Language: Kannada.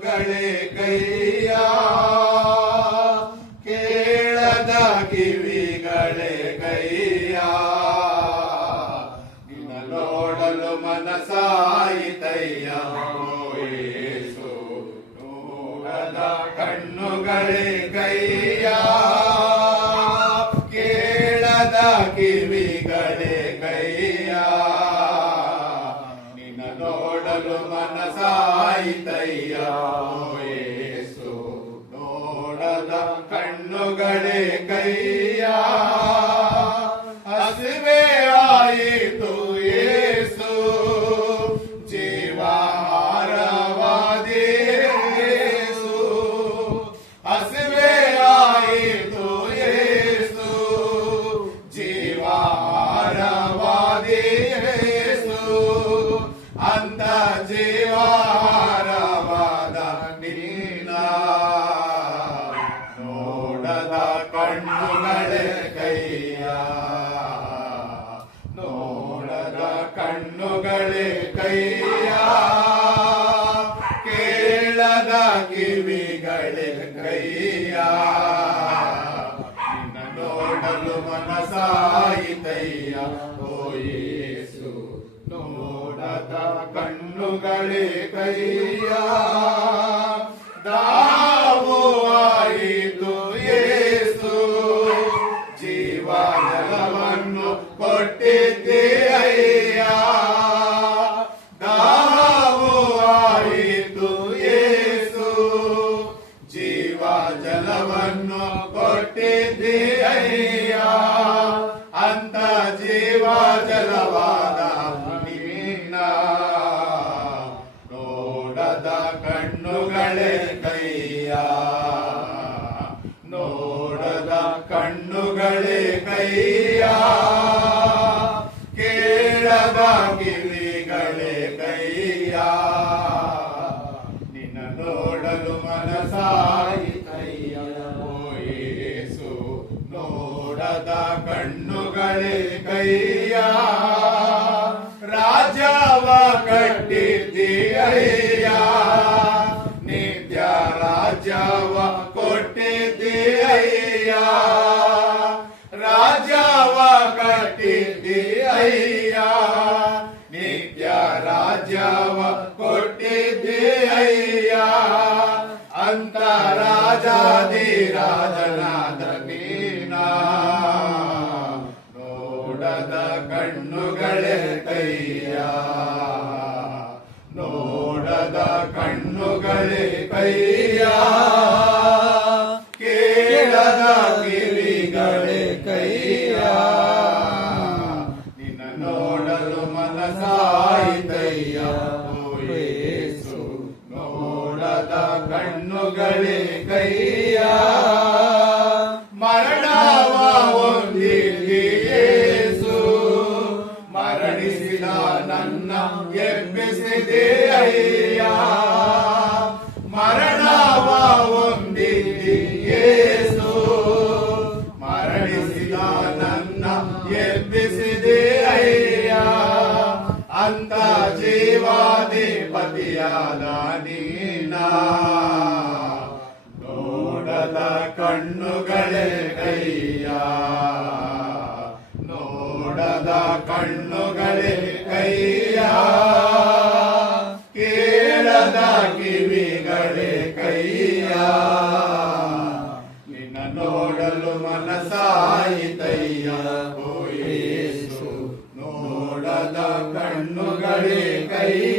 ಕೈಯ ಕೇಳದ ಕಿವಿಗಳೇ ಕೈಯ ನಿನ್ನ ನೋಡಲು ಮನಸಾಯಿತಯ್ಯ ಯೇಸು ನೋಡದ ಕಣ್ಣುಗಳೇ ಕೈಯ ಕೇಳದ ಕಿವಿಗಳೇ ಕೈಯ ನಿನ್ನ ನೋಡಲು ಮನಸಾಯಿತಯ್ಯ ಯೇಸು ನೋಡದ ಕಣ್ಣುಗಳೇ ಕೈಯ ಹಸಿವೆ ಆಯಿತು ಯೇಸು ಜೀವಾಹಾರವಾದಿ ಯೇಸು ಹಸಿವೆ ಆಯಿತು ಯೇಸು ಜೀವಾಹಾರವಾದಿ ಯೇಸು ಅಂತ ಜೀವಾಹಾರವಾದ ನೀನ ನೋಡದ ಕಣ್ಣುಗಳೇ ಕೈಯ ನೋಡದ ಕಣ್ಣುಗಳೇ ಕೈಯ ಕೇಳದ ಕಿವಿಗಳೇ ಕೈಯ ನಿನ್ನ ನೋಡಲು ಮನಸಾಯಿತಯ್ಯ ಓ ಯೇಸು ನೋಡದ ಕಣ್ಣುಗಳೇ ಕೈಯ ದಾವು ಆಯಿತು ಯೇಸು ಜೀವಜಲವನ್ನು ಕೊಟ್ಟಿದ್ದೆ ಅಯ್ಯ ದಾವು ಆಯಿತು ಯೇಸು ಜೀವಜಲವನ್ನು ಕೊಟ್ಟಿದ್ದೆ ಅಯ್ಯ ಅಂತ ಜೀವಜಲವಾದ ನೀನ ನೋಡದ ಕಣ್ಣುಗಳೇ ಕೈಯ ನೋಡದ ಕಣ್ಣುಗಳೇ ಕೈಯ ಕೇಳದ ಕಿವಿಗಳೇ ಕೈಯ ನಿನ್ನ ನೋಡಲು ಮನಸಾಯಿತಯ್ಯ ಓ ಯೇಸು ನೋಡದ ಕಣ್ಣುಗಳೇ ಕೈಯ ರಾಜವ ಕಟ್ಟಿದ್ದೀಯ ನಿತ್ಯ ರಾಜವ ಕೊಟ್ಟಿದ್ದೀಯ ರಾಜವ ಕಟ್ಟಿದ್ದೀಯ ನಿತ್ಯ ರಾಜವ ಕೊಟ್ಟಿದ್ದೀಯ ಅಂತ ರಾಜಾದಿ ರಾಜನಾದ ನೀನ ನೋಡದ ಕಣ್ಣುಗಳೇ ಕೈಯ ನೋಡದ ಕಣ್ಣುಗಳೇ ಕೈಯ ಕೇಳದ ಕಿವಿಗಳೇ ಕೈಯ ನಿನ್ನ ನೋಡಲು ಮನಸಾಯಿತಯ್ಯ ಓ ಯೇಸು ನೋಡದ ಕಣ್ಣುಗಳೇ ಕೈಯ ಮರಣವ ಹೊಂದಿದ್ದಿ ಯೇಸು ಮರಣಿಸಿದ ನನ್ನ ಎಬ್ಬಿಸಿದೆ ಅಯ್ಯ ಮರಣವ ಹೊಂದಿದ್ದಿ ಯೇಸು ಮರಣಿಸಿದ ನನ್ನ ಎಬ್ಬಿಸಿದೆ ಅಯ್ಯ ಅಂತ ಜೀವಾಧಿಪತಿಯಾದ ನೀನ ನೋಡದ ಕಣ್ಣುಗಳೇ ಕೈಯ ನೋಡದ ಕಣ್ಣುಗಳೇ ಕೈಯ ಕೇಳದ ಕಿವಿಗಳೇ ಕೈಯ ನಿನ್ನ ನೋಡಲು ಮನಸಾಯಿತಯ್ಯ ಓ ಯೇಸು ನೋಡದ ಕಣ್ಣುಗಳೇ ಕೈಯ